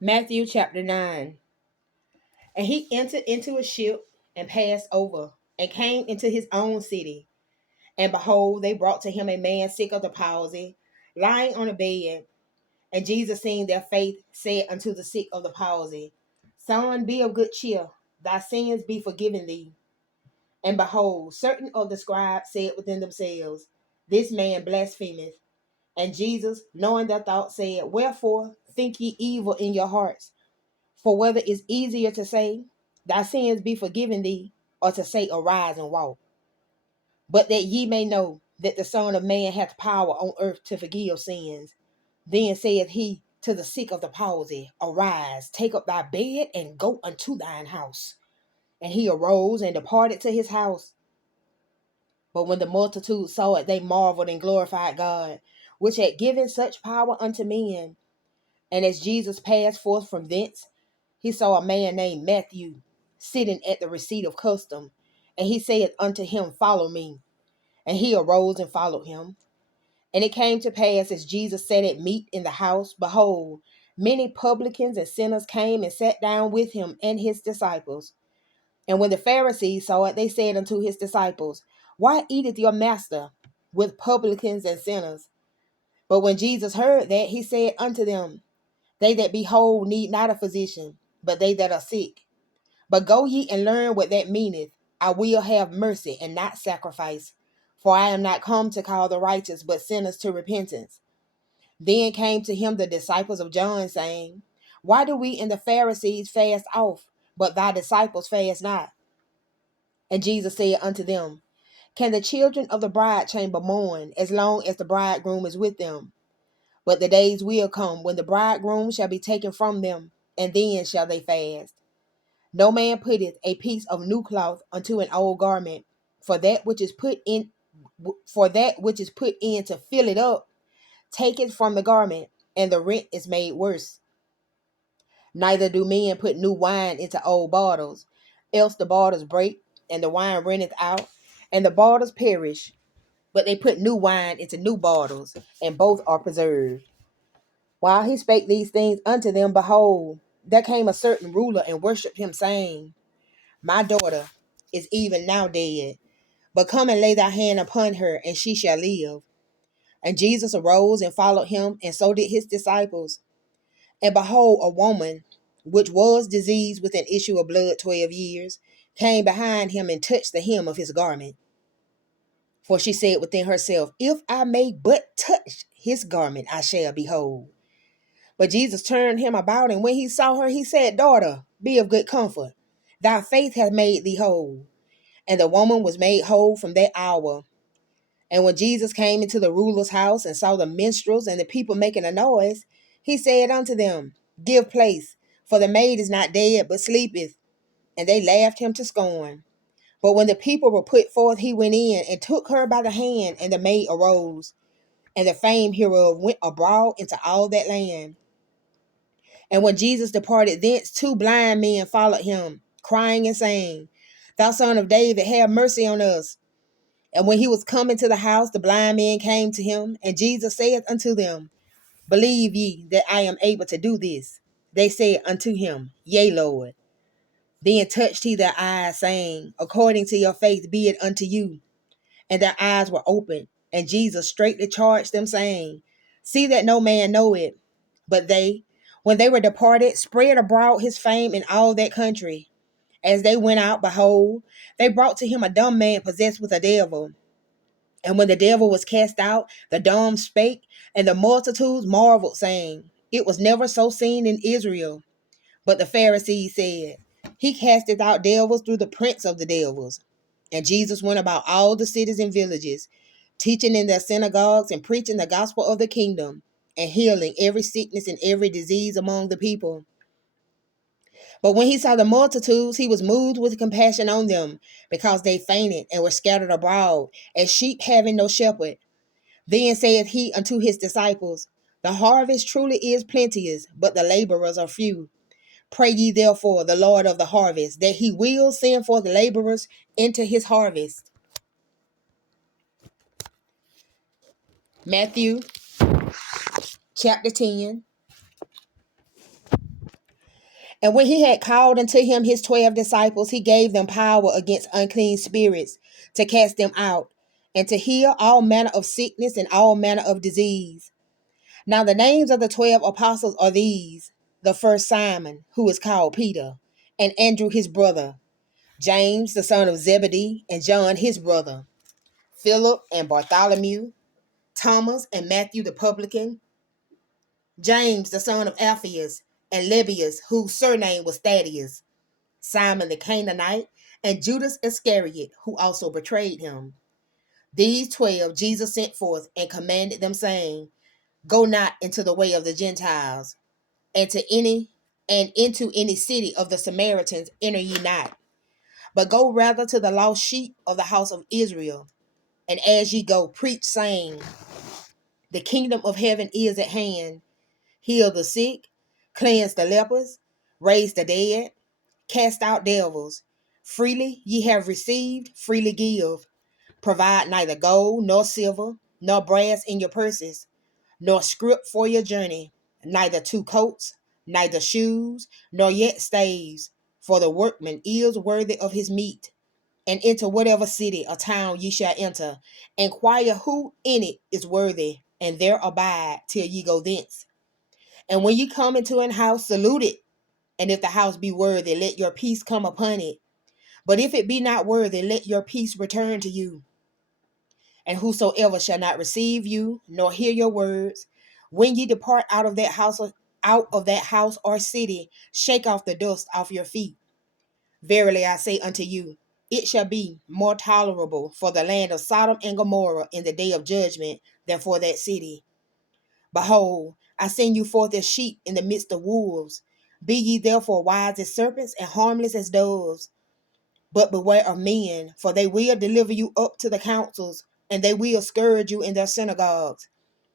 Matthew chapter 9. And he entered into a ship and passed over and came into his own city. And behold, they brought to him a man sick of the palsy, lying on a bed. And Jesus, seeing their faith, said unto the sick of the palsy, Son, be of good cheer, thy sins be forgiven thee. And behold, certain of the scribes said within themselves, This man blasphemeth. And Jesus, knowing their thoughts, said, Wherefore think ye evil in your hearts? For whether it's easier to say, Thy sins be forgiven thee, or to say, Arise and walk. But that ye may know that the Son of Man hath power on earth to forgive sins. Then saith he to the sick of the palsy, Arise, take up thy bed, and go unto thine house. And he arose and departed to his house. But when the multitude saw it, they marveled and glorified God, which had given such power unto men. And as Jesus passed forth from thence, he saw a man named Matthew sitting at the receipt of custom. And he said unto him, Follow me. And he arose and followed him. And it came to pass, as Jesus sat at meat in the house, behold, many publicans and sinners came and sat down with him and his disciples. And when the Pharisees saw it, they said unto his disciples, Why eateth your master with publicans and sinners? But when Jesus heard that, he said unto them, They that be whole need not a physician, but they that are sick. But go ye and learn what that meaneth. I will have mercy and not sacrifice. For I am not come to call the righteous, but sinners to repentance. Then came to him the disciples of John, saying, Why do we and the Pharisees fast oft, but thy disciples fast not? And Jesus said unto them, Can the children of the bride chamber mourn as long as the bridegroom is with them? But the days will come when the bridegroom shall be taken from them, and then shall they fast. No man putteth a piece of new cloth unto an old garment, for that which is put in to fill it up, taketh from the garment, and the rent is made worse. Neither do men put new wine into old bottles, else the bottles break, and the wine runneth out, and the bottles perish. But they put new wine into new bottles, and both are preserved. While he spake these things unto them, behold, there came a certain ruler and worshipped him, saying, My daughter is even now dead, but come and lay thy hand upon her, and she shall live. And Jesus arose and followed him, and so did his disciples. And behold, a woman, which was diseased with an issue of blood 12 years, came behind him and touched the hem of his garment. For she said within herself, If I may but touch his garment, I shall be whole. But Jesus turned him about, and when he saw her, he said, Daughter, be of good comfort. Thy faith hath made thee whole. And the woman was made whole from that hour. And when Jesus came into the ruler's house and saw the minstrels and the people making a noise, he said unto them, Give place, for the maid is not dead, but sleepeth. And they laughed him to scorn. But when the people were put forth, he went in and took her by the hand, and the maid arose. And the fame hereof went abroad into all that land. And when Jesus departed thence, two blind men followed him, crying and saying, Thou son of David, have mercy on us. And when he was come into the house, the blind men came to him, and Jesus said unto them, Believe ye that I am able to do this? They said unto him, Yea, Lord. Then touched he their eyes, saying, According to your faith be it unto you. And their eyes were opened. And Jesus straightly charged them, saying, See that no man know it. But they, when they were departed, spread abroad his fame in all that country. As they went out, behold, they brought to him a dumb man possessed with a devil. And when the devil was cast out, the dumb spake, and the multitudes marveled, saying, It was never so seen in Israel. But the Pharisees said, He casteth out devils through the prince of the devils. And Jesus went about all the cities and villages, teaching in their synagogues and preaching the gospel of the kingdom, and healing every sickness and every disease among the people. But when he saw the multitudes, he was moved with compassion on them, because they fainted and were scattered abroad, as sheep having no shepherd. Then saith he unto his disciples, The harvest truly is plenteous, but the laborers are few. Pray ye therefore the Lord of the harvest, that he will send forth laborers into his harvest. Matthew chapter 10. And when he had called unto him his 12 disciples, he gave them power against unclean spirits to cast them out, and to heal all manner of sickness and all manner of disease. Now the names of the 12 apostles are these: the first Simon, who is called Peter, and Andrew his brother, James the son of Zebedee, and John his brother, Philip and Bartholomew, Thomas and Matthew the publican, James the son of Alphaeus, and Lebbaeus, whose surname was Thaddeus, Simon the Canaanite, and Judas Iscariot, who also betrayed him. These 12 Jesus sent forth and commanded them, saying, Go not into the way of the Gentiles, and into any city of the Samaritans enter ye not, but go rather to the lost sheep of the house of Israel. And as ye go, preach, saying, The kingdom of heaven is at hand. Heal the sick, cleanse the lepers, raise the dead, cast out devils. Freely ye have received, freely give. Provide neither gold, nor silver, nor brass in your purses, nor scrip for your journey, neither two coats, neither shoes, nor yet staves. For the workman is worthy of his meat. And into whatever city or town ye shall enter, inquire who in it is worthy, and there abide till ye go thence. And when ye come into an house, salute it. And if the house be worthy, let your peace come upon it. But if it be not worthy, let your peace return to you. And whosoever shall not receive you, nor hear your words, when ye depart out of that house or city, shake off the dust off your feet. Verily I say unto you, it shall be more tolerable for the land of Sodom and Gomorrah in the day of judgment than for that city. Behold, I send you forth as sheep in the midst of wolves. Be ye therefore wise as serpents and harmless as doves. But beware of men, for they will deliver you up to the councils, and they will scourge you in their synagogues.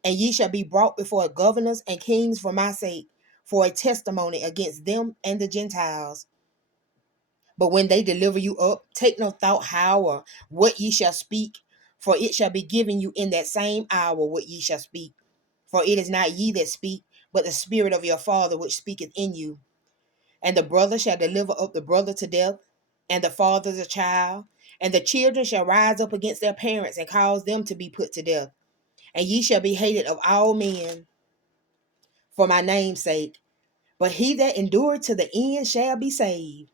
And ye shall be brought before governors and kings for my sake, for a testimony against them and the Gentiles. But when they deliver you up, take no thought how or what ye shall speak, for it shall be given you in that same hour what ye shall speak. For it is not ye that speak, but the Spirit of your Father which speaketh in you. And the brother shall deliver up the brother to death, and the father the child, and the children shall rise up against their parents and cause them to be put to death. And ye shall be hated of all men for my name's sake, but he that endureth to the end shall be saved.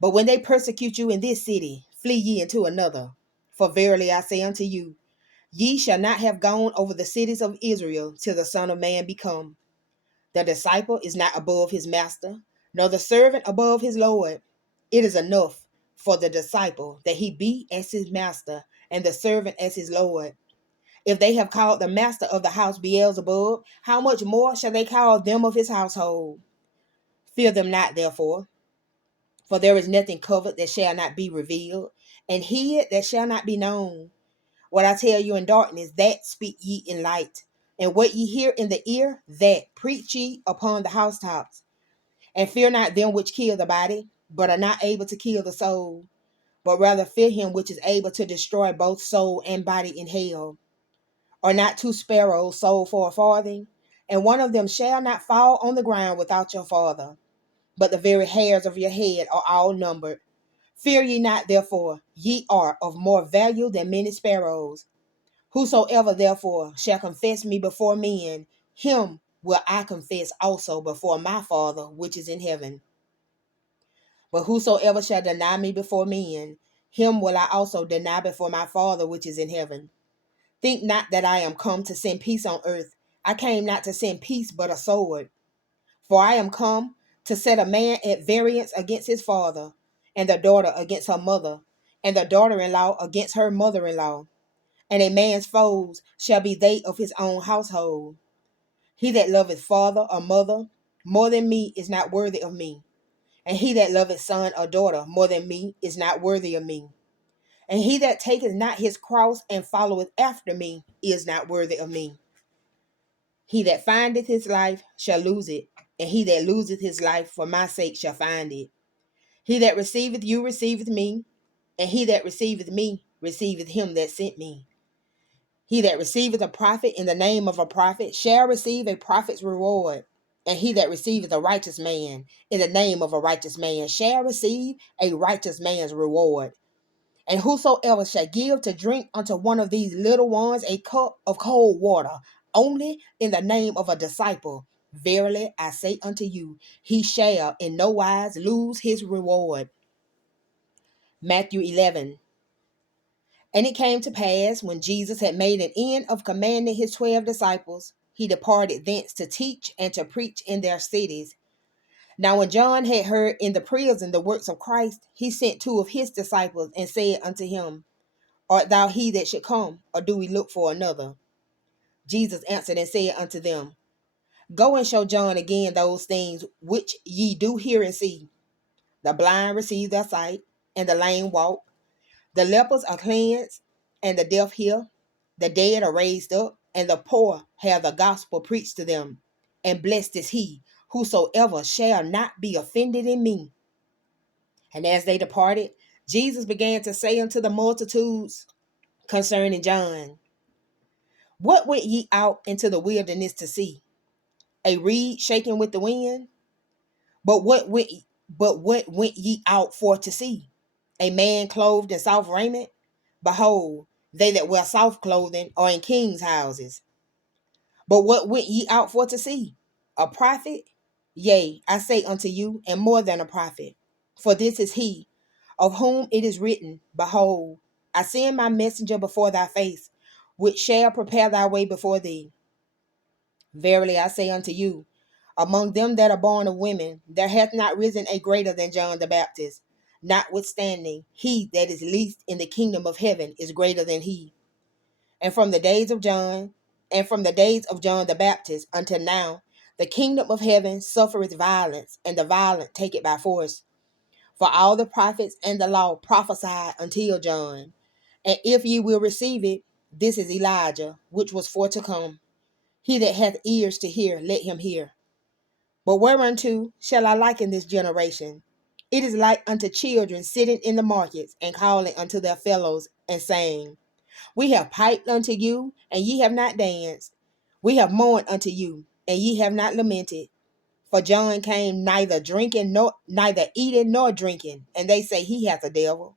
But when they persecute you in this city, flee ye into another. For verily I say unto you, ye shall not have gone over the cities of Israel till the Son of Man be come. The disciple is not above his master, nor the servant above his Lord. It is enough for the disciple that he be as his master, and the servant as his Lord. If they have called the master of the house Beelzebub, how much more shall they call them of his household? Fear them not, therefore, for there is nothing covered that shall not be revealed, and hid that shall not be known. What I tell you in darkness, that speak ye in light. And what ye hear in the ear, that preach ye upon the housetops. And fear not them which kill the body, but are not able to kill the soul, but rather fear him which is able to destroy both soul and body in hell. Are not two sparrows sold for a farthing? And one of them shall not fall on the ground without your Father. But the very hairs of your head are all numbered. Fear ye not, therefore, ye are of more value than many sparrows. Whosoever therefore shall confess me before men, him will I confess also before my Father which is in heaven. But whosoever shall deny me before men, him will I also deny before my Father which is in heaven. Think not that I am come to send peace on earth. I came not to send peace, but a sword. For I am come to set a man at variance against his father, and the daughter against her mother, and the daughter-in-law against her mother-in-law. And a man's foes shall be they of his own household. He that loveth father or mother more than me is not worthy of me. And he that loveth son or daughter more than me is not worthy of me. And he that taketh not his cross and followeth after me is not worthy of me. He that findeth his life shall lose it, and he that loseth his life for my sake shall find it. He that receiveth you receiveth me, and he that receiveth me receiveth him that sent me. He that receiveth a prophet in the name of a prophet shall receive a prophet's reward. And he that receiveth a righteous man in the name of a righteous man shall receive a righteous man's reward. And whosoever shall give to drink unto one of these little ones a cup of cold water, only in the name of a disciple, verily I say unto you, he shall in no wise lose his reward. Matthew 11. And it came to pass, when Jesus had made an end of commanding his 12 disciples, he departed thence to teach and to preach in their cities. Now when John had heard in the prison the works of Christ, he sent 2 of his disciples and said unto him, Art thou he that should come, or do we look for another? Jesus answered and said unto them, Go and show John again those things which ye do hear and see. The blind receive their sight, and the lame walk. The lepers are cleansed, and the deaf hear. The dead are raised up, and the poor have the gospel preached to them. And blessed is he whosoever shall not be offended in me. And as they departed, Jesus began to say unto the multitudes concerning John, What went ye out into the wilderness to see? A reed shaken with the wind? But what went ye out for to see? A man clothed in soft raiment? Behold, they that wear soft clothing are in kings' houses. But what went ye out for to see? A prophet? Yea, I say unto you, and more than a prophet. For this is he, of whom it is written, Behold, I send my messenger before thy face, which shall prepare thy way before thee. Verily I say unto you, among them that are born of women, there hath not risen a greater than John the Baptist. Notwithstanding, he that is least in the kingdom of heaven is greater than he. And from the days of John, the Baptist until now, the kingdom of heaven suffereth violence, and the violent take it by force. For all the prophets and the law prophesied until John. And if ye will receive it, this is Elijah, which was for to come. He that hath ears to hear, let him hear. But whereunto shall I liken this generation? It is like unto children sitting in the markets, and calling unto their fellows, and saying, We have piped unto you, and ye have not danced. We have mourned unto you, and ye have not lamented. For John came neither eating nor drinking, and they say he hath a devil.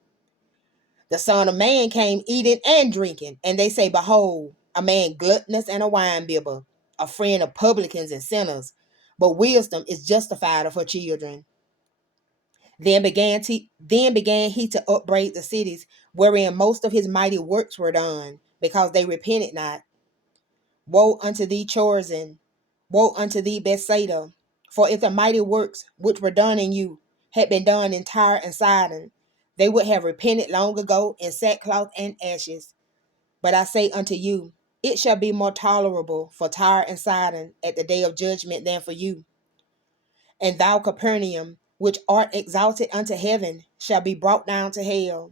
The Son of Man came eating and drinking, and they say, Behold, a man gluttonous and a winebibber, a friend of publicans and sinners. But wisdom is justified of her children. Then began he to upbraid the cities wherein most of his mighty works were done, because they repented not. Woe unto thee, Chorazin! Woe unto thee, Bethsaida! For if the mighty works which were done in you had been done in Tyre and Sidon, they would have repented long ago in sackcloth and ashes. But I say unto you, it shall be more tolerable for Tyre and Sidon at the day of judgment than for you. And thou, Capernaum, which art exalted unto heaven, shall be brought down to hell.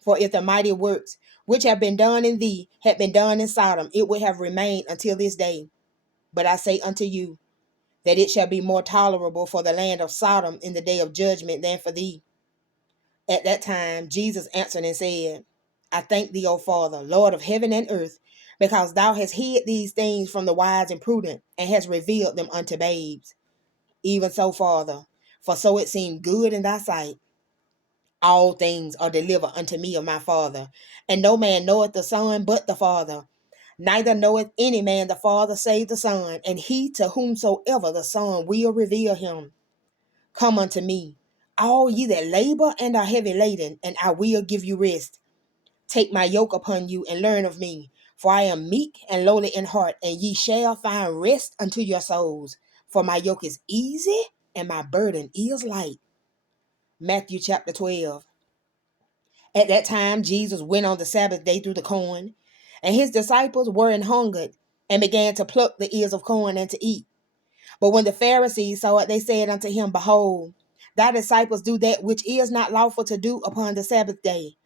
For if the mighty works which have been done in thee had been done in Sodom, it would have remained until this day. But I say unto you, that it shall be more tolerable for the land of Sodom in the day of judgment than for thee. At that time Jesus answered and said, I thank thee, O Father, Lord of heaven and earth, because thou hast hid these things from the wise and prudent, and hast revealed them unto babes. Even so, Father, for so it seemed good in thy sight. All things are delivered unto me of my Father, and no man knoweth the Son but the Father. Neither knoweth any man the Father save the Son, and he to whomsoever the Son will reveal him. Come unto me, all ye that labor and are heavy laden, and I will give you rest. Take my yoke upon you and learn of me, for I am meek and lowly in heart, and ye shall find rest unto your souls. For my yoke is easy and my burden is light. Matthew chapter 12. At that time, Jesus went on the Sabbath day through the corn, and his disciples were an hungered, and began to pluck the ears of corn and to eat. But when the Pharisees saw it, they said unto him, Behold, thy disciples do that which is not lawful to do upon the Sabbath day.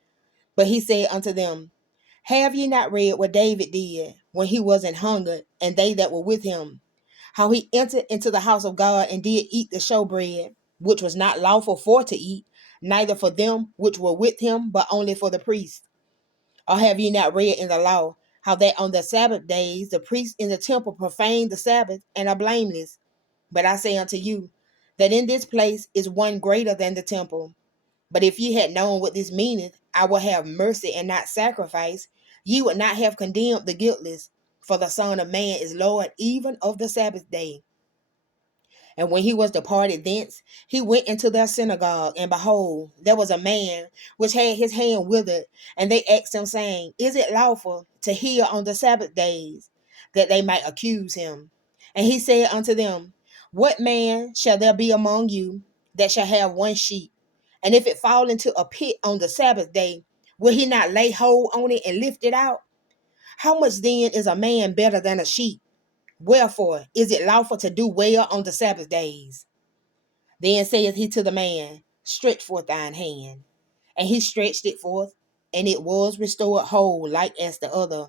But he said unto them, Have ye not read what David did when he was an hungered, and they that were with him? How he entered into the house of God and did eat the showbread, which was not lawful for to eat, neither for them which were with him, but only for the priests. Or have ye not read in the law, how that on the Sabbath days the priests in the temple profane the Sabbath and are blameless? But I say unto you, that in this place is one greater than the temple. But if ye had known what this meaneth, I will have mercy and not sacrifice, ye would not have condemned the guiltless. For the Son of Man is Lord even of the Sabbath day. And when he was departed thence, he went into their synagogue, and behold, there was a man which had his hand withered. And they asked him, saying, Is it lawful to heal on the Sabbath days? That they might accuse him. And he said unto them, What man shall there be among you that shall have one sheep? And if it fall into a pit on the Sabbath day, will he not lay hold on it and lift it out? How much then is a man better than a sheep? Wherefore is it lawful to do well on the Sabbath days? Then saith he to the man, Stretch forth thine hand. And he stretched it forth, and it was restored whole, like as the other.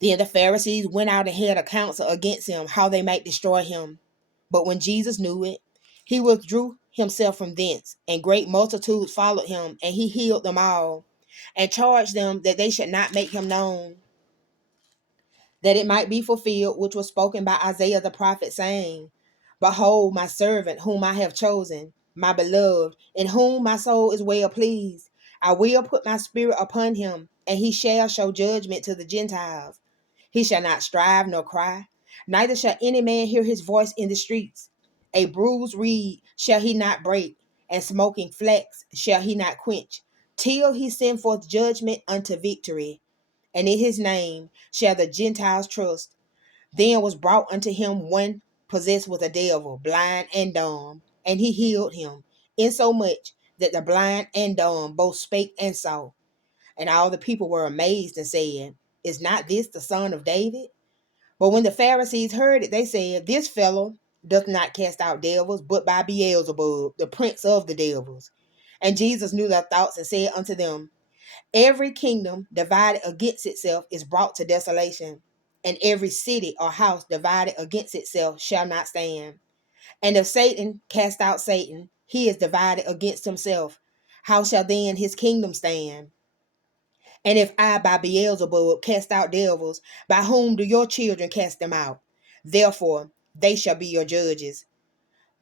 Then the Pharisees went out and had a council against him, how they might destroy him. But when Jesus knew it, he withdrew himself from thence, and great multitudes followed him, and he healed them all, and charged them that they should not make him known, that it might be fulfilled which was spoken by Isaiah the prophet, saying, Behold my servant whom I have chosen, my beloved, in whom my soul is well pleased. I will put my spirit upon him, and he shall show judgment to the Gentiles. He shall not strive nor cry, neither shall any man hear his voice in the streets. A bruised reed shall he not break, and smoking flax shall he not quench, till he send forth judgment unto victory. And in his name shall the Gentiles trust. Then was brought unto him one possessed with a devil, blind and dumb, and he healed him, insomuch that the blind and dumb both spake and saw. And all the people were amazed and said, Is not this the son of David? But when the Pharisees heard it, they said, This fellow doth not cast out devils, but by Beelzebub, the prince of the devils. And Jesus knew their thoughts and said unto them, Every kingdom divided against itself is brought to desolation, and every city or house divided against itself shall not stand. And if Satan cast out Satan, he is divided against himself. How shall then his kingdom stand? And if I by Beelzebub cast out devils, by whom do your children cast them out? Therefore they shall be your judges.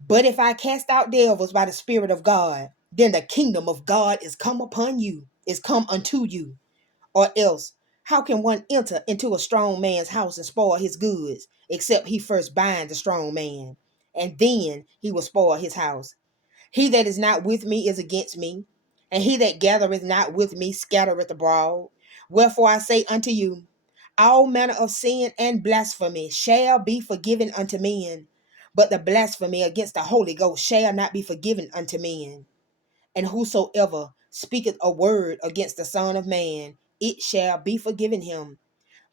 But if I cast out devils by the Spirit of God, then the kingdom of God is come upon you, is come unto you. Or else, how can one enter into a strong man's house and spoil his goods, except he first bind the strong man? And then he will spoil his house. He that is not with me is against me, and he that gathereth not with me scattereth abroad. Wherefore I say unto you, all manner of sin and blasphemy shall be forgiven unto men, but the blasphemy against the Holy Ghost shall not be forgiven unto men. And whosoever speaketh a word against the Son of Man, it shall be forgiven him.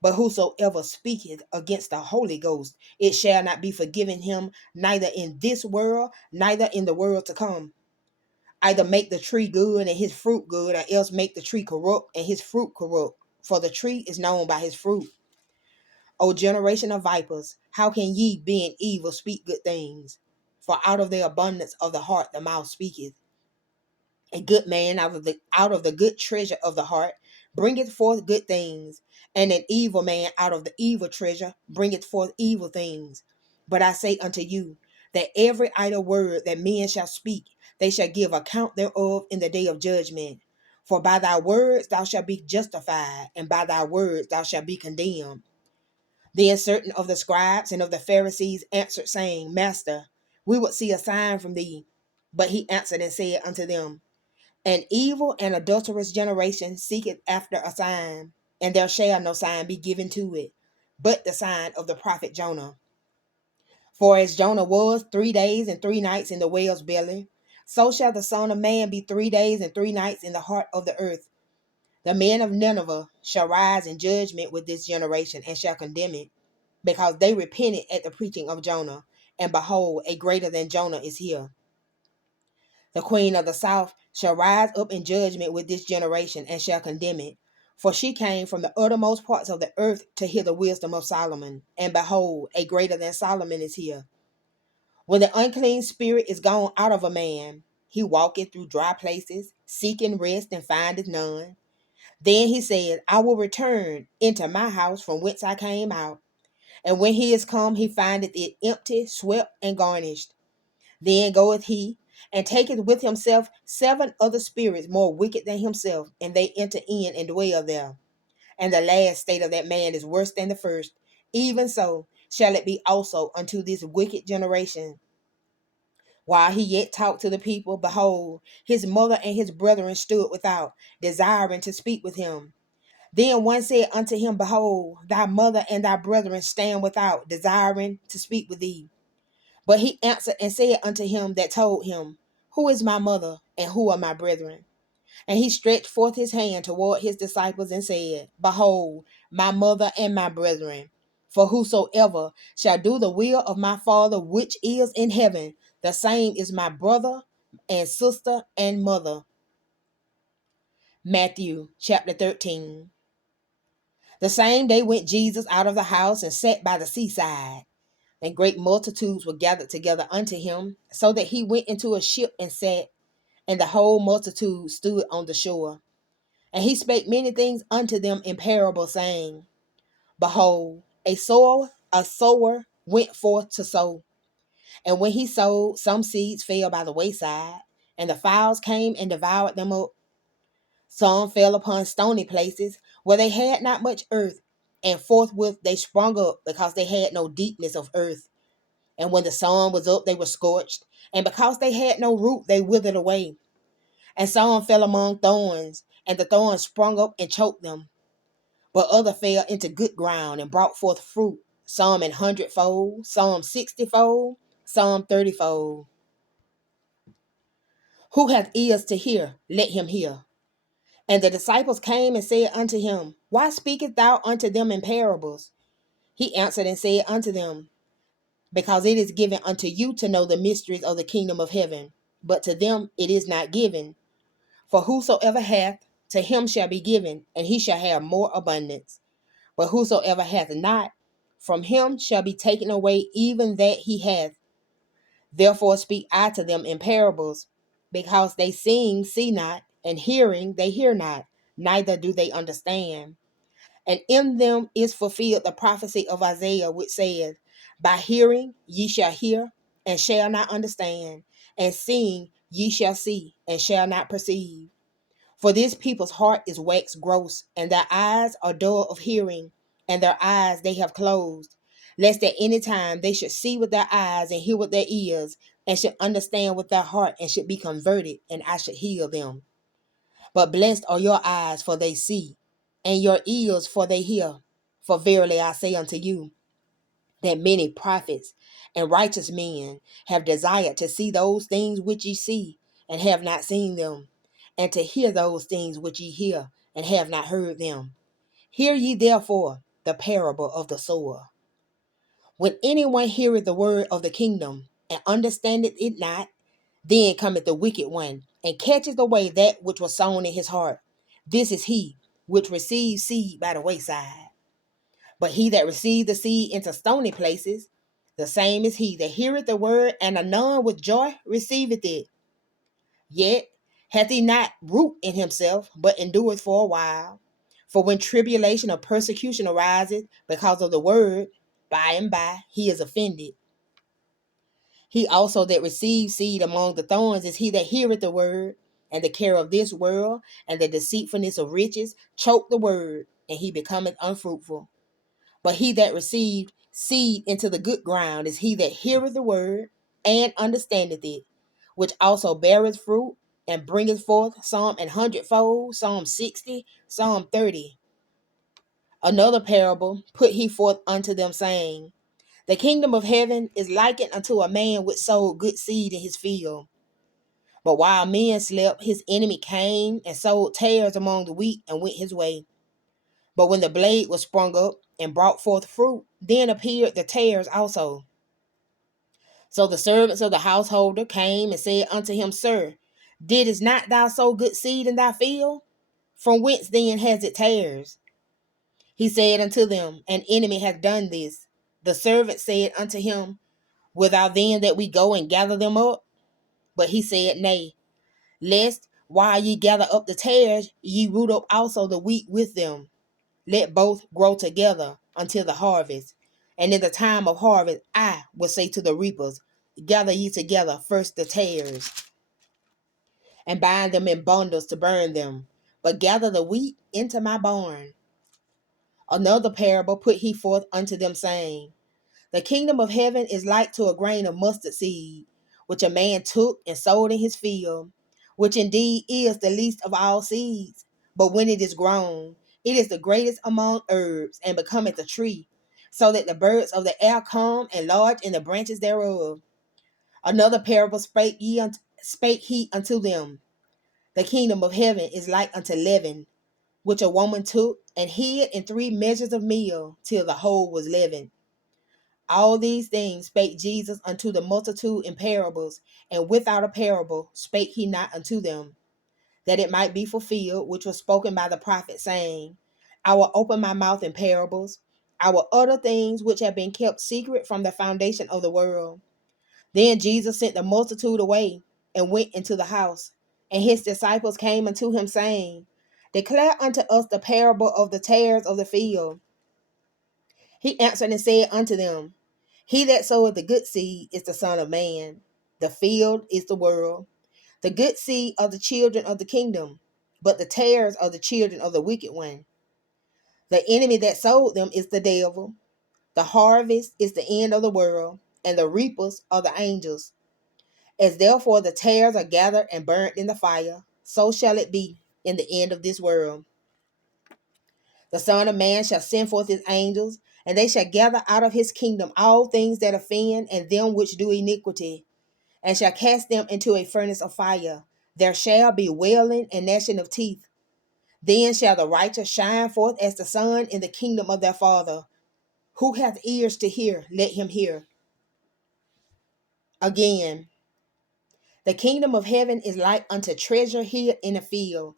But whosoever speaketh against the Holy Ghost, it shall not be forgiven him, neither in this world, neither in the world to come. Either make the tree good and his fruit good, or else make the tree corrupt and his fruit corrupt. For the tree is known by his fruit. O generation of vipers, how can ye, being evil, speak good things? For out of the abundance of the heart the mouth speaketh. A good man out of the good treasure of the heart bringeth forth good things, and an evil man out of the evil treasure bringeth forth evil things. But I say unto you, that every idle word that men shall speak, they shall give account thereof in the day of judgment. For by thy words thou shalt be justified, and by thy words thou shalt be condemned. Then certain of the scribes and of the Pharisees answered, saying, Master, we would see a sign from thee. But he answered and said unto them, An evil and adulterous generation seeketh after a sign, and there shall no sign be given to it, but the sign of the prophet Jonah. For as Jonah was 3 days and 3 nights in the whale's belly, so shall the Son of Man be 3 days and 3 nights in the heart of the earth. The men of Nineveh shall rise in judgment with this generation, and shall condemn it, because they repented at the preaching of Jonah, and behold, a greater than Jonah is here. The queen of the south shall rise up in judgment with this generation, and shall condemn it. For she came from the uttermost parts of the earth to hear the wisdom of Solomon, and behold, a greater than Solomon is here. When the unclean spirit is gone out of a man, he walketh through dry places, seeking rest, and findeth none. Then he said, I will return into my house from whence I came out. And when he is come, he findeth it empty, swept, and garnished. Then goeth he, and taketh with himself 7 other spirits more wicked than himself, and they enter in and dwell there. And the last state of that man is worse than the first. Even so shall it be also unto this wicked generation. While he yet talked to the people, behold, his mother and his brethren stood without, desiring to speak with him. Then one said unto him, Behold, thy mother and thy brethren stand without, desiring to speak with thee. But he answered and said unto him that told him, Who is my mother, and who are my brethren? And he stretched forth his hand toward his disciples and said, Behold, my mother and my brethren. For whosoever shall do the will of my Father which is in heaven, the same is my brother and sister and mother. Matthew chapter 13. The same day went Jesus out of the house and sat by the seaside. And great multitudes were gathered together unto him, so that he went into a ship and sat, and the whole multitude stood on the shore. And he spake many things unto them in parables, saying, Behold, a sower went forth to sow. And when he sowed, some seeds fell by the wayside, and the fowls came and devoured them up. Some fell upon stony places, where they had not much earth, and forthwith they sprung up, because they had no deepness of earth. And when the sun was up, they were scorched, and because they had no root, they withered away. And some fell among thorns, and the thorns sprung up and choked them. But other fell into good ground and brought forth fruit, some an 100-fold, some 60-fold, some 30-fold. Who hath ears to hear, let him hear. And the disciples came and said unto him, Why speakest thou unto them in parables? He answered and said unto them, Because it is given unto you to know the mysteries of the kingdom of heaven, but to them it is not given. For whosoever hath, to him shall be given, and he shall have more abundance. But whosoever hath not, from him shall be taken away even that he hath. Therefore speak I to them in parables, because they seeing see not, and hearing they hear not, neither do they understand. And in them is fulfilled the prophecy of Isaiah, which saith, By hearing ye shall hear, and shall not understand, and seeing ye shall see, and shall not perceive. For this people's heart is waxed gross, and their eyes are dull of hearing, and their eyes they have closed, lest at any time they should see with their eyes and hear with their ears, and should understand with their heart, and should be converted, and I should heal them. But blessed are your eyes, for they see, and your ears, for they hear. For verily I say unto you, that many prophets and righteous men have desired to see those things which ye see, and have not seen them, and to hear those things which ye hear, and have not heard them. Hear ye therefore the parable of the sower. When anyone heareth the word of the kingdom, and understandeth it not, then cometh the wicked one, and catcheth away that which was sown in his heart. This is he which receives seed by the wayside. But he that received the seed into stony places, the same is he that heareth the word, and anon with joy receiveth it. Yet hath he not root in himself, but endureth for a while. For when tribulation or persecution arises because of the word, by and by he is offended. He also that receives seed among the thorns is he that heareth the word, and the care of this world and the deceitfulness of riches choke the word, and he becometh unfruitful. But he that received seed into the good ground is he that heareth the word, and understandeth it, which also beareth fruit, and bringeth forth some an 100-fold, some 60, some 30. Another parable put he forth unto them, saying, The kingdom of heaven is likened unto a man which sowed good seed in his field. But while men slept, his enemy came and sowed tares among the wheat, and went his way. But when the blade was sprung up and brought forth fruit, then appeared the tares also. So the servants of the householder came and said unto him, Sir, didst not thou sow good seed in thy field? From whence then has it tares? He said unto them, An enemy hath done this. The servant said unto him, Wilt thou then that we go and gather them up? But he said, Nay, lest while ye gather up the tares, ye root up also the wheat with them. Let both grow together until the harvest. And in the time of harvest, I will say to the reapers, gather ye together first the tares, and bind them in bundles to burn them, but gather the wheat into my barn. Another parable put he forth unto them, saying, the kingdom of heaven is like to a grain of mustard seed, which a man took and sowed in his field, which indeed is the least of all seeds. But when it is grown, it is the greatest among herbs, and becometh a tree, so that the birds of the air come and lodge in the branches thereof. Another parable spake he unto them, the kingdom of heaven is like unto leaven, which a woman took and hid in 3 measures of meal, till the whole was leavened. All these things spake Jesus unto the multitude in parables, and without a parable spake he not unto them, that it might be fulfilled, which was spoken by the prophet, saying, I will open my mouth in parables, I will utter things which have been kept secret from the foundation of the world. Then Jesus sent the multitude away, and went into the house. And his disciples came unto him, saying, declare unto us the parable of the tares of the field. He answered and said unto them, he that soweth the good seed is the Son of Man. The field is the world. The good seed are the children of the kingdom, but the tares are the children of the wicked one. The enemy that sowed them is the devil. The harvest is the end of the world, and the reapers are the angels. As therefore the tares are gathered and burnt in the fire, so shall it be in the end of this world. The Son of Man shall send forth his angels, and they shall gather out of his kingdom all things that offend, and them which do iniquity, and shall cast them into a furnace of fire. There shall be wailing and gnashing of teeth. Then shall the righteous shine forth as the sun in the kingdom of their Father. Who hath ears to hear, let him hear. Again, the kingdom of heaven is like unto treasure hid in a field,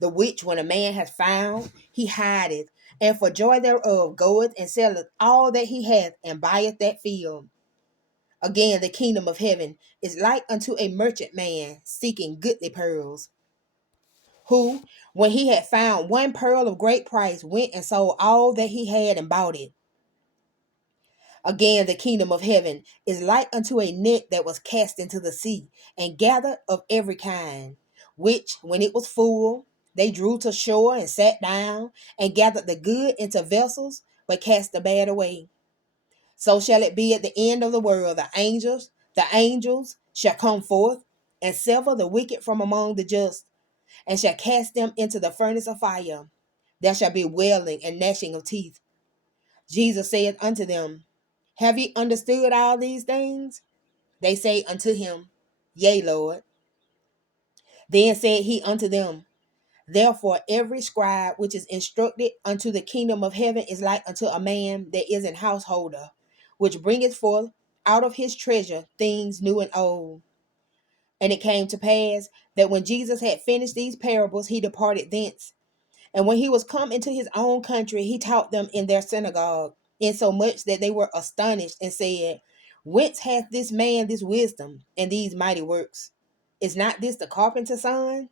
the which when a man hath found, he hideth, and for joy thereof goeth and selleth all that he hath, and buyeth that field. Again, the kingdom of heaven is like unto a merchant man seeking goodly pearls, who, when he had found one pearl of great price, went and sold all that he had and bought it. Again, the kingdom of heaven is like unto a net that was cast into the sea, and gathered of every kind, which, when it was full, they drew to shore and sat down, and gathered the good into vessels, but cast the bad away. So shall it be at the end of the world. The angels shall come forth, and sever the wicked from among the just, and shall cast them into the furnace of fire. There shall be wailing and gnashing of teeth. Jesus said unto them, have ye understood all these things? They say unto him, yea, Lord. Then said he unto them, therefore every scribe which is instructed unto the kingdom of heaven is like unto a man that is an householder, which bringeth forth out of his treasure things new and old. And it came to pass that when Jesus had finished these parables, he departed thence. And when he was come into his own country, he taught them in their synagogue, insomuch that they were astonished, and said, whence hath this man this wisdom and these mighty works? Is not this the carpenter's son?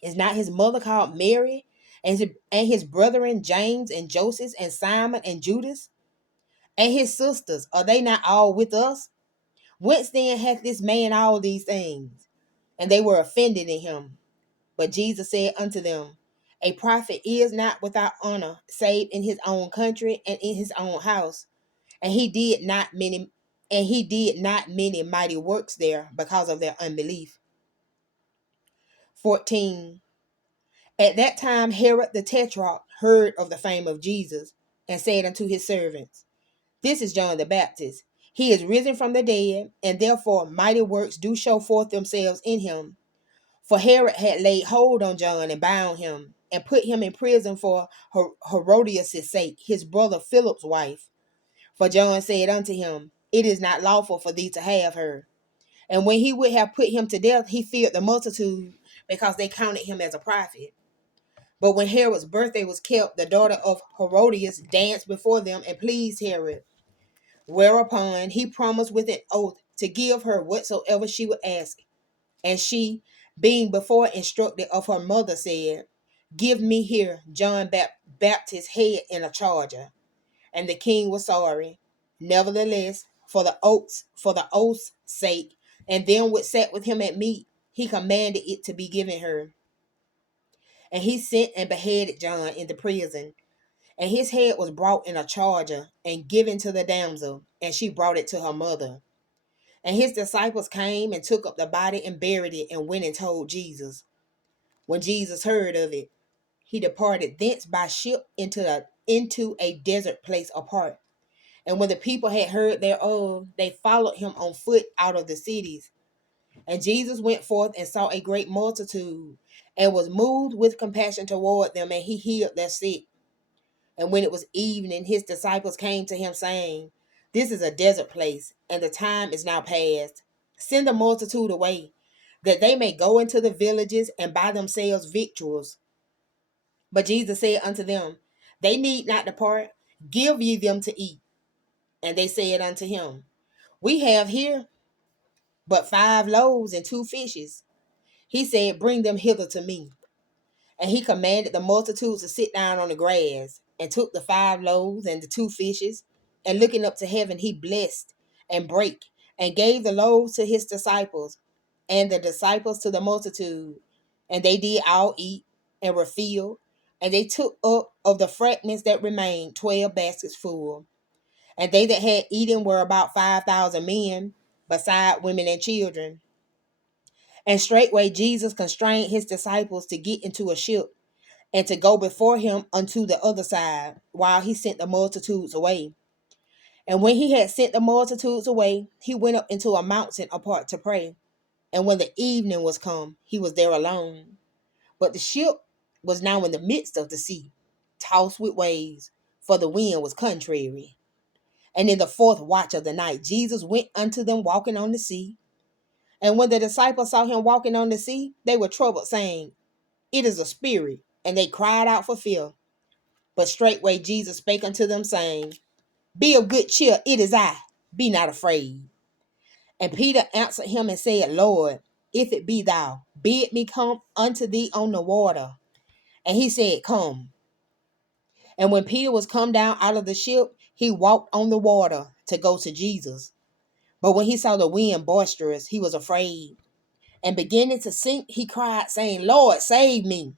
Is not his mother called Mary, and his brethren James and Joseph and Simon and Judas? And his sisters, are they not all with us? Whence then hath this man all these things? And they were offended in him. But Jesus said unto them, a prophet is not without honor, save in his own country and in his own house. And he did not many mighty works there, because of their unbelief. 14. At that time Herod the Tetrarch heard of the fame of Jesus, and said unto his servants, this is John the Baptist. He is risen from the dead, and therefore mighty works do show forth themselves in him. For Herod had laid hold on John and bound him, and put him in prison for Herodias' sake, his brother Philip's wife. For John said unto him, it is not lawful for thee to have her. And when he would have put him to death, he feared the multitude, because they counted him as a prophet. But when Herod's birthday was kept, the daughter of Herodias danced before them and pleased Herod. Whereupon he promised with an oath to give her whatsoever she would ask. And she, being before instructed of her mother, said, give me here John Baptist's head in a charger. and the king was sorry. Nevertheless, for the oath's sake, and them which sat with him at meat, he commanded it to be given her. And he sent and beheaded John in the prison. And his head was brought in a charger and given to the damsel, and she brought it to her mother. And his disciples came and took up the body and buried it, and went and told Jesus. When Jesus heard of it, he departed thence by ship into a desert place apart. And when the people had heard thereof, they followed him on foot out of the cities. And Jesus went forth and saw a great multitude, and was moved with compassion toward them, and he healed their sick. And when it was evening, his disciples came to him, saying, This is a desert place, and the time is now past. Send the multitude away, that they may go into the villages and buy themselves victuals. But Jesus said unto them, They need not depart, give ye them to eat. And they said unto him, We have here but 5 loaves and 2 fishes. He said, Bring them hither to me. And he commanded the multitude to sit down on the grass, and took the 5 loaves and the 2 fishes, and looking up to heaven, he blessed and brake, and gave the loaves to his disciples, and the disciples to the multitude. And they did all eat, and were filled. And they took up of the fragments that remained 12 baskets full. And they that had eaten were about 5,000 men, beside women and children. And straightway Jesus constrained his disciples to get into a ship, and to go before him unto the other side, while he sent the multitudes away. And when he had sent the multitudes away, he went up into a mountain apart to pray. And when the evening was come, he was there alone. But the ship was now in the midst of the sea, tossed with waves, for the wind was contrary. And in the 4th watch of the night, Jesus went unto them walking on the sea. And when the disciples saw him walking on the sea, they were troubled, saying, It is a spirit. And they cried out for fear. But straightway Jesus spake unto them, saying, Be of good cheer, it is I, be not afraid. And Peter answered him and said, Lord, if it be thou, bid me come unto thee on the water. And he said, Come. And when Peter was come down out of the ship, he walked on the water to go to Jesus. But when he saw the wind boisterous, he was afraid. And beginning to sink, he cried, saying, Lord, save me.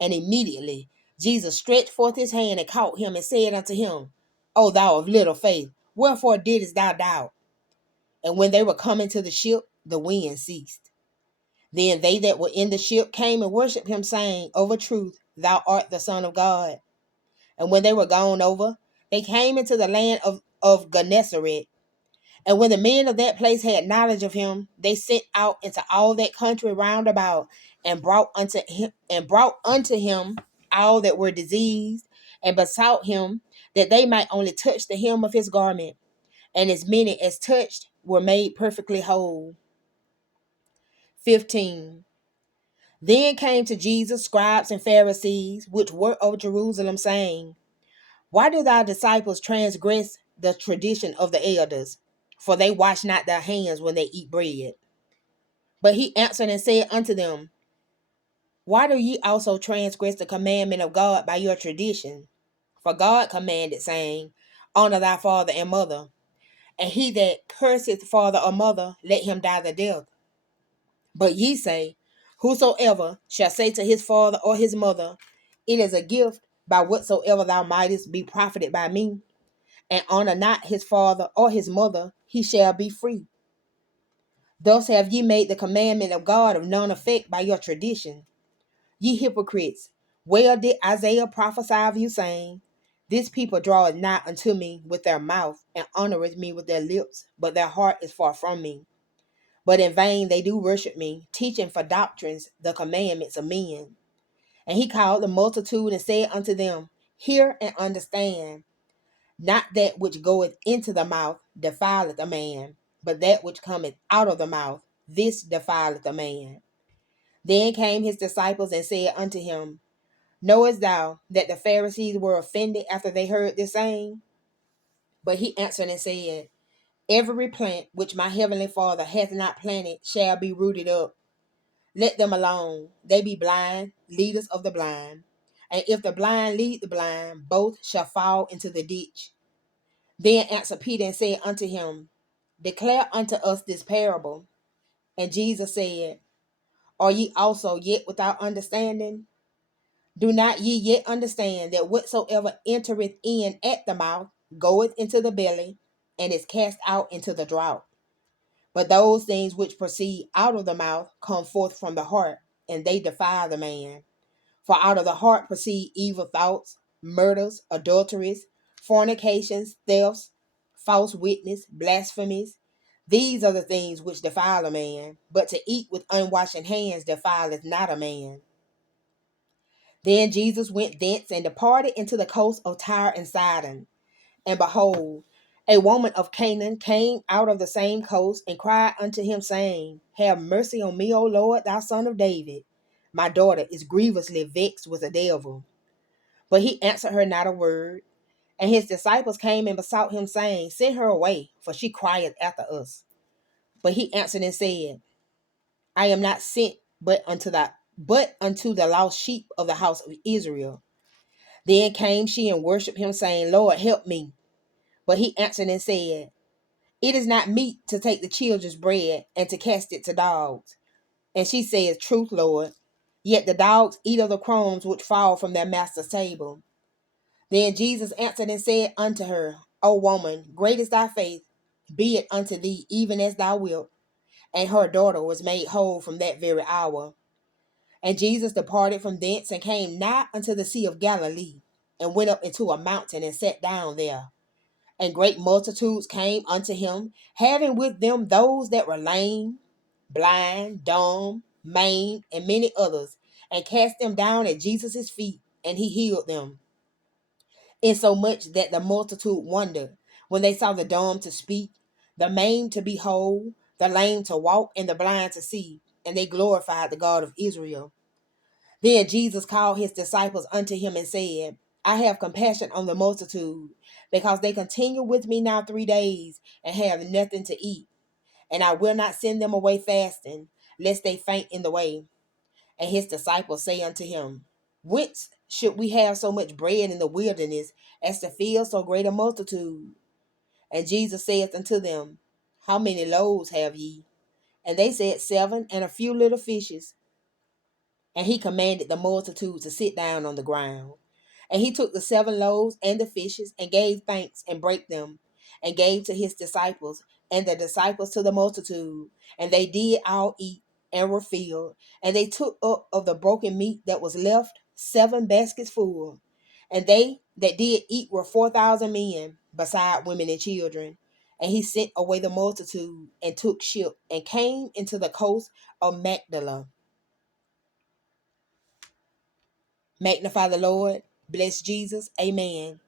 And immediately Jesus stretched forth his hand and caught him, and said unto him, O thou of little faith, wherefore didst thou doubt? And when they were coming to the ship, the wind ceased. Then they that were in the ship came and worshipped him, saying, Of a truth, thou art the Son of God. And when they were gone over, they came into the land of Gennesaret. And when the men of that place had knowledge of him, they sent out into all that country round about, and brought unto him all that were diseased, and besought him that they might only touch the hem of his garment. And as many as touched were made perfectly whole. 15. Then came to Jesus scribes and Pharisees, which were of Jerusalem, saying, Why do thy disciples transgress the tradition of the elders? For they wash not their hands when they eat bread. But he answered and said unto them, Why do ye also transgress the commandment of God by your tradition? For God commanded, saying, Honor thy father and mother, and he that curseth father or mother, let him die the death. But ye say, Whosoever shall say to his father or his mother, It is a gift by whatsoever thou mightest be profited by me, and honor not his father or his mother, he shall be free. Thus have ye made the commandment of God of none effect by your tradition. Ye hypocrites, well did Isaiah prophesy of you, saying, This people draweth nigh unto me with their mouth, and honoreth me with their lips, but their heart is far from me. But in vain they do worship me, teaching for doctrines the commandments of men. And he called the multitude and said unto them, Hear and understand. Not that which goeth into the mouth defileth a man, but that which cometh out of the mouth, this defileth a man. Then came his disciples and said unto him, Knowest thou that the Pharisees were offended after they heard this saying? But he answered and said, Every plant which my heavenly Father hath not planted shall be rooted up. Let them alone. They be blind, leaders of the blind. And if the blind lead the blind, both shall fall into the ditch. Then answered Peter and said unto him, Declare unto us this parable. And Jesus said, Are ye also yet without understanding? Do not ye yet understand that whatsoever entereth in at the mouth goeth into the belly, and is cast out into the draught? But those things which proceed out of the mouth come forth from the heart, and they defile the man. For out of the heart proceed evil thoughts, murders, adulteries, fornications, thefts, false witness, blasphemies. These are the things which defile a man, but to eat with unwashed hands defileth not a man. Then Jesus went thence and departed into the coast of Tyre and Sidon. And behold, a woman of Canaan came out of the same coast and cried unto him, saying, Have mercy on me, O Lord, thou son of David. My daughter is grievously vexed with a devil. But he answered her not a word. And his disciples came and besought him, saying, Send her away, for she crieth after us. But he answered and said, I am not sent but unto the lost sheep of the house of Israel. Then came she and worshipped him, saying, Lord, help me. But he answered and said, It is not meet to take the children's bread and to cast it to dogs. And she says, Truth, Lord. Yet the dogs eat of the crumbs which fall from their master's table. Then Jesus answered and said unto her, O woman, great is thy faith, be it unto thee even as thou wilt. And her daughter was made whole from that very hour. And Jesus departed from thence and came nigh unto the sea of Galilee, and went up into a mountain and sat down there. And great multitudes came unto him, having with them those that were lame, blind, dumb, maimed, and many others, and cast them down at Jesus' feet, and he healed them. Insomuch that the multitude wondered when they saw the dumb to speak, the maimed to be whole, the lame to walk, and the blind to see, and they glorified the God of Israel. Then Jesus called his disciples unto him and said, I have compassion on the multitude, because they continue with me now 3 days, and have nothing to eat. And I will not send them away fasting, lest they faint in the way. And his disciples say unto him, Whence should we have so much bread in the wilderness, as to fill so great a multitude? And Jesus saith unto them, How many loaves have ye? And they said, 7, and a few little fishes. And he commanded the multitude to sit down on the ground. And he took the 7 loaves and the fishes, and gave thanks, and brake them, and gave to his disciples, and the disciples to the multitude. And they did all eat, and were filled. And they took up of the broken meat that was left 7 baskets full. And they that did eat were 4,000 men, beside women and children. And he sent away the multitude, and took ship, and came into the coast of Magdala. Magnify the Lord. Bless Jesus. Amen.